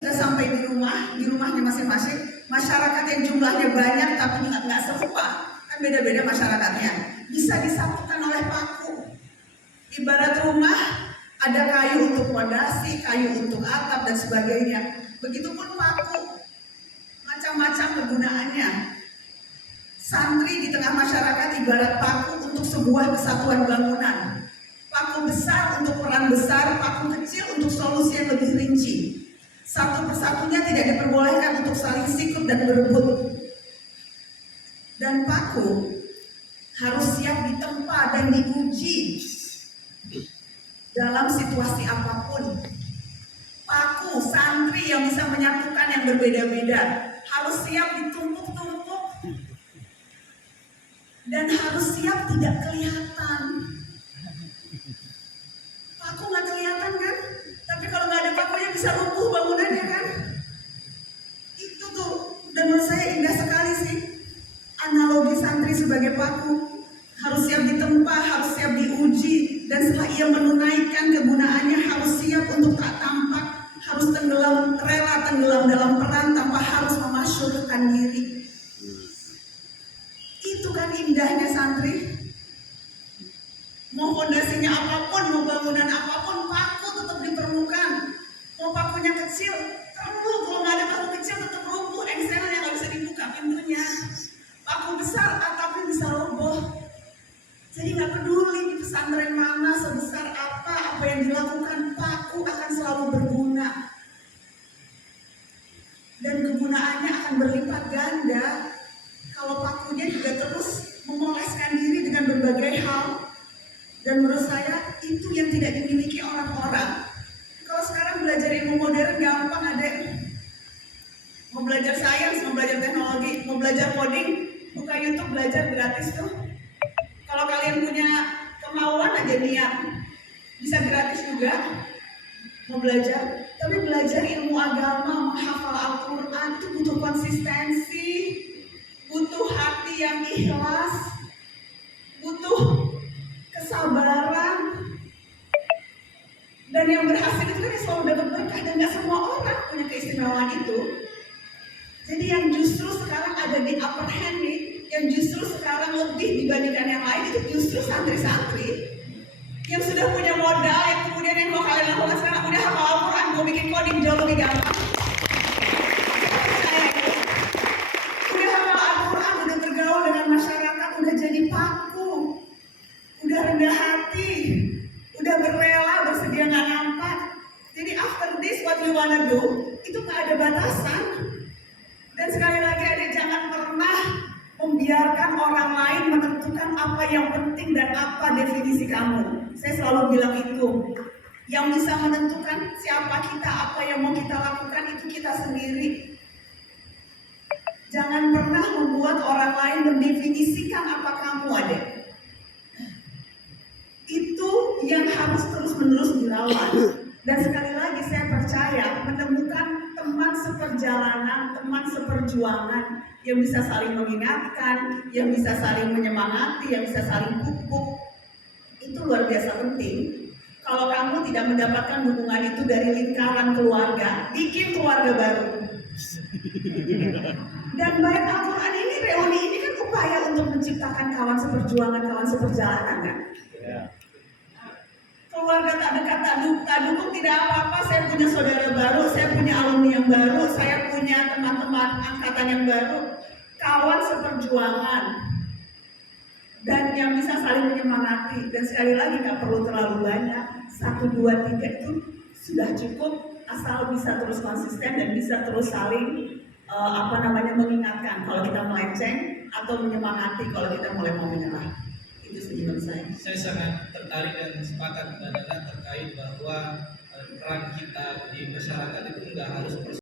Sudah sampai di rumahnya masing-masing, masyarakat yang jumlahnya banyak tapi nggak serupa, kan beda-beda masyarakatnya, bisa disatukan oleh paku. Ibarat rumah, ada kayu untuk fondasi, kayu untuk atap dan sebagainya. Begitupun paku, macam-macam kegunaannya. Santri di tengah masyarakat ibarat paku untuk sebuah kesatuan bangunan. Paku besar untuk peran besar, paku kecil untuk solusi yang lebih rinci. Satu persatunya tidak diperbolehkan untuk saling sikut dan berebut. Dan paku harus siap ditempa dan diuji dalam situasi apapun. Paku santri yang bisa menyatukan yang berbeda-beda harus siap ditumpuk-tumpuk dan harus siap tidak kelihatan. Paku nggak kelihatan kan? Tapi kalau nggak ada pakunya bisa lumpuh bangunannya kan? Itu tuh, dan menurut saya indah sekali sih. Analogi santri sebagai paku harus siap ditempa, harus siap diuji, dan setelah ia menunaikan kegunaannya harus siap untuk tak tampak, harus tenggelam, rela tenggelam dalam peran tanpa harus memasyurkan diri. Itu kan indahnya santri. Mau fondasinya apapun, mau bangunan apapun, paku tetap diperlukan. Mau pakunya kecil, terlalu kalau nggak ada paku kecil tetap lumpuh, engselnya nggak bisa dibuka pintunya. Paku besar, atapnya bisa roboh. Jadi nggak peduli di pesantren mana, sebesar apa yang dilakukan, paku akan selalu berguna. Dan kegunaannya akan berlipat ganda kalau pakunya juga terus memoleskan diri dengan berbagai hal. Dan menurut saya itu yang tidak dimiliki orang-orang. Kalau sekarang belajar ilmu modern gampang, ada mau belajar sains, mau belajar teknologi, mau belajar coding, buka YouTube belajar gratis tuh. Kalau kalian punya kemauan aja niat, bisa gratis juga mau belajar. Tapi belajar ilmu agama, menghafal Al-Quran itu butuh konsistensi, butuh hati yang ikhlas, butuh kesabaran. Dan yang berhasil itu kan selalu dapat berkah, dan gak semua orang punya keistimewaan itu. Jadi yang justru sekarang ada di upper hand nih, yang justru sekarang lebih dibandingkan yang lain itu justru santri-santri yang sudah punya modal, yang kemudian yang mau kalian lakukan sekarang udah hafal Al-Quran, mau bikin coding jauh lebih gampang. Udah hafal Al-Quran, udah bergaul dengan masyarakat, udah jadi paku, udah rendah hati, udah berrela, bersedia nggak nampak. Jadi after this what you wanna do itu nggak ada batasan. Dan sekali lagi adik, jangan pernah membiarkan orang lain menentukan apa yang penting dan apa definisi kamu. Saya selalu bilang itu, yang bisa menentukan siapa kita, apa yang mau kita lakukan itu kita sendiri. Jangan pernah membuat orang lain mendefinisikan apa kamu, adik. Itu yang harus terus-menerus dirawat. Dan sekali lagi saya percaya menemukan teman seperjalanan, teman seperjuangan yang bisa saling mengingatkan, yang bisa saling menyemangati, yang bisa saling pupuk, itu luar biasa penting. Kalau kamu tidak mendapatkan dukungan itu dari lingkaran keluarga, bikin keluarga baru. Dan Bait Al-Quran ini, reuni ini kan upaya untuk menciptakan kawan seperjuangan, kawan seperjalanan kan? Keluarga tak dekat, tak dukung tidak apa-apa. Saya punya saudara baru, saya punya alumni yang baru, saya punya teman-teman angkatan yang baru, kawan seperjuangan, dan yang bisa saling menyemangati. Dan sekali lagi nggak perlu terlalu banyak, 1, 2, 3 itu sudah cukup, asal bisa terus konsisten dan bisa terus saling mengingatkan kalau kita melenceng atau menyemangati kalau kita mulai mau menyerah. Itu sih menurut saya. Saya sangat tertarik dan sepakat dengan terkait bahwa peran kita di masyarakat itu nggak harus